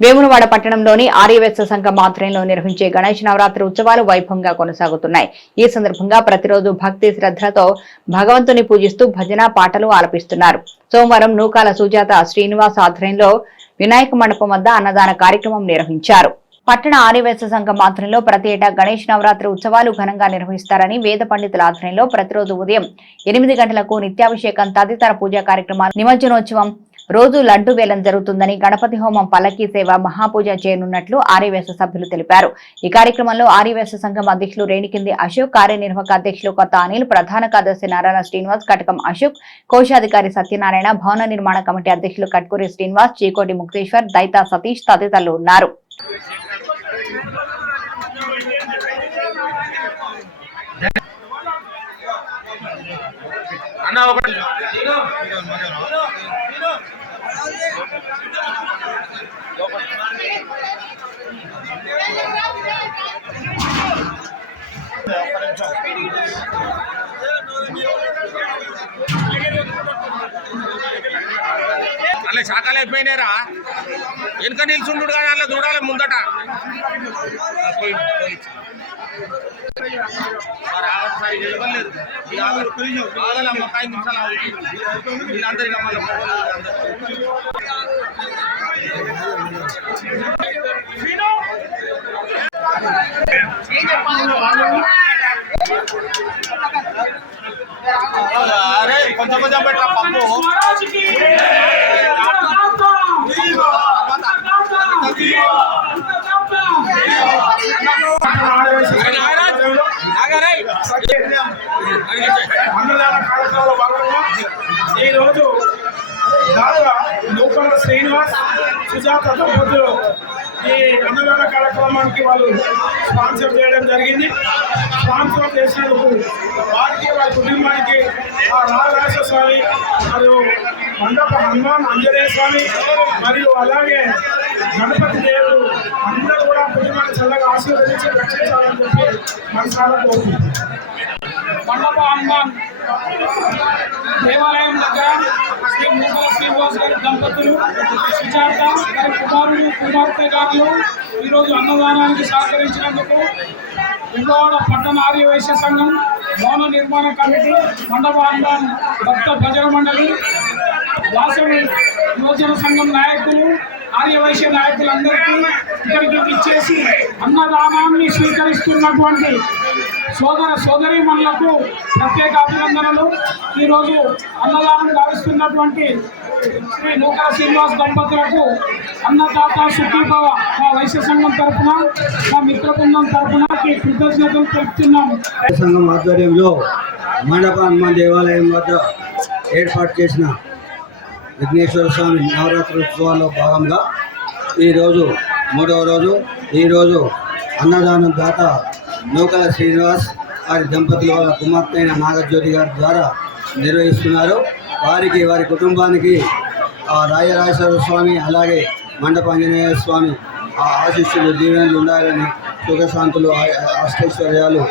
వేములవాడ పట్టణంలోని ఆర్యవేత్స సంఘం ఆధ్వర్యంలో నిర్వహించే గణేష్ నవరాత్రి ఉత్సవాలు వైభవంగా కొనసాగుతున్నాయి. ఈ సందర్భంగా ప్రతిరోజు భక్తి శ్రద్ధలతో భగవంతుని పూజిస్తూ భజన పాటలు ఆలపిస్తున్నారు. సోమవారం నూకాల సుజాత శ్రీనివాస్ ఆధ్వర్యంలో వినాయక మండపం వద్ద అన్నదాన కార్యక్రమం నిర్వహించారు. పట్టణ ఆర్యవేశ సంఘం ఆధ్వర్యంలో ప్రతి ఏటా గణేష్ నవరాత్రి ఉత్సవాలు ఘనంగా నిర్వహిస్తారని వేద పండితుల ఆధ్వర్యంలో ప్రతిరోజు ఉదయం ఎనిమిది గంటలకు నిత్యాభిషేకం తదితర పూజా కార్యక్రమాలు నిమజ్జనోత్సవం రోజు లడ్డు వేలం జరుగుతుందని గణపతి హోమం పల్లకీ సేవ మహాపూజ చేయనున్నట్లు ఆర్యవేశ సభ్యులు తెలిపారు. ఈ కార్యక్రమంలో ఆర్యవేశ సంఘం అధ్యక్షులు రేణికింది అశోక్ కార్యనిర్వాహక అధ్యక్షులు కొత్త అనిల్ ప్రధాన కార్యదర్శి నారాయణ శ్రీనివాస్ కటకం అశోక్ కోశాధికారి సత్యనారాయణ భవన నిర్మాణ కమిటీ అధ్యక్షులు కట్కూరి శ్రీనివాస్ చీకోటి ముక్తేశ్వర్ దైతా సతీష్ తదితరులు ఉన్నారు. అన్న ఒకటి. అలా శాఖలు అయిపోయినారా వెనుక నిల్చుండు కానీ అలా చూడాలి ముందట. ఆ, పోయి, పోయి. మరి ఆగదు ఈరోజు దాదా నూకల శ్రీనివాస్ సుజాత దంపతులు ఈ అన్నదాన కార్యక్రమానికి వాళ్ళు స్పాన్సర్ చేయడం జరిగింది. స్పాన్సర్ చేసినందుకు వారికి వారి కుటుంబానికి ఆ రాజరాజ స్వామి మరియు మండప హనుమాన్ ఆంజనేయ స్వామి మరియు అలాగే గణపతి దేవుడు అందరూ కూడా కుటుంబాన్ని చల్లగా ఆశీర్వదించి రక్షించాలని చెప్పి మనసారా కోరుకుంటున్నాం. మండప హనుమాన్ దేవాలయం దగ్గర శ్రీ మూకల శ్రీనివాస్ గారి దంపతులు సుజాత గారి కుమారుడు కుమార్తె గారు ఈరోజు అన్నదానానికి సహకరించినందుకు విజయవాడ పట్టణ ఆర్య సంఘం భవన నిర్మాణ కమిటీ మండప హనుమాన్ భక్త భజన మండలి వాసవి యువజన సంఘం నాయకులు ఆర్యవైశ్య నాయకులందరికీ ఇక్కడికి ఇచ్చేసి అన్నదానాన్ని స్వీకరిస్తున్నటువంటి సోదర సోదరీమణులకు ప్రత్యేక అభినందనలు. ఈరోజు అన్నదానం గావిస్తున్నటువంటి శ్రీ నూకల శ్రీనివాస్ దంపతులకు అన్నదాత సుఖీభవ మా వైశ్య సంఘం తరఫున మా మిత్ర బృందం తరఫున కృతజ్ఞతలు తెలుపుతున్నాము సంఘం ఆధ్వర్యంలో మండప హనుమాన్ దేవాలయం వద్ద ఏర్పాటు చేసిన విఘ్నేశ్వర స్వామి నవరాత్రి ఉత్సవాల్లో భాగంగా ఈరోజు మూడవ రోజు ఈరోజు అన్నదానం దాత నూకల శ్రీనివాస్ వారి దంపతుల వాళ్ళ కుమార్తె అయిన నాగజ్యోతి గారి ద్వారా నిర్వహిస్తున్నారు. వారికి వారి కుటుంబానికి ఆ రాజరాజేశ్వర స్వామి అలాగే మండప ఆంజనేయ స్వామి ఆ ఆశీస్సులు దీవెనలు ఉండాలని సుఖశాంతులు ఆ- అష్టైశ్వర్యాలు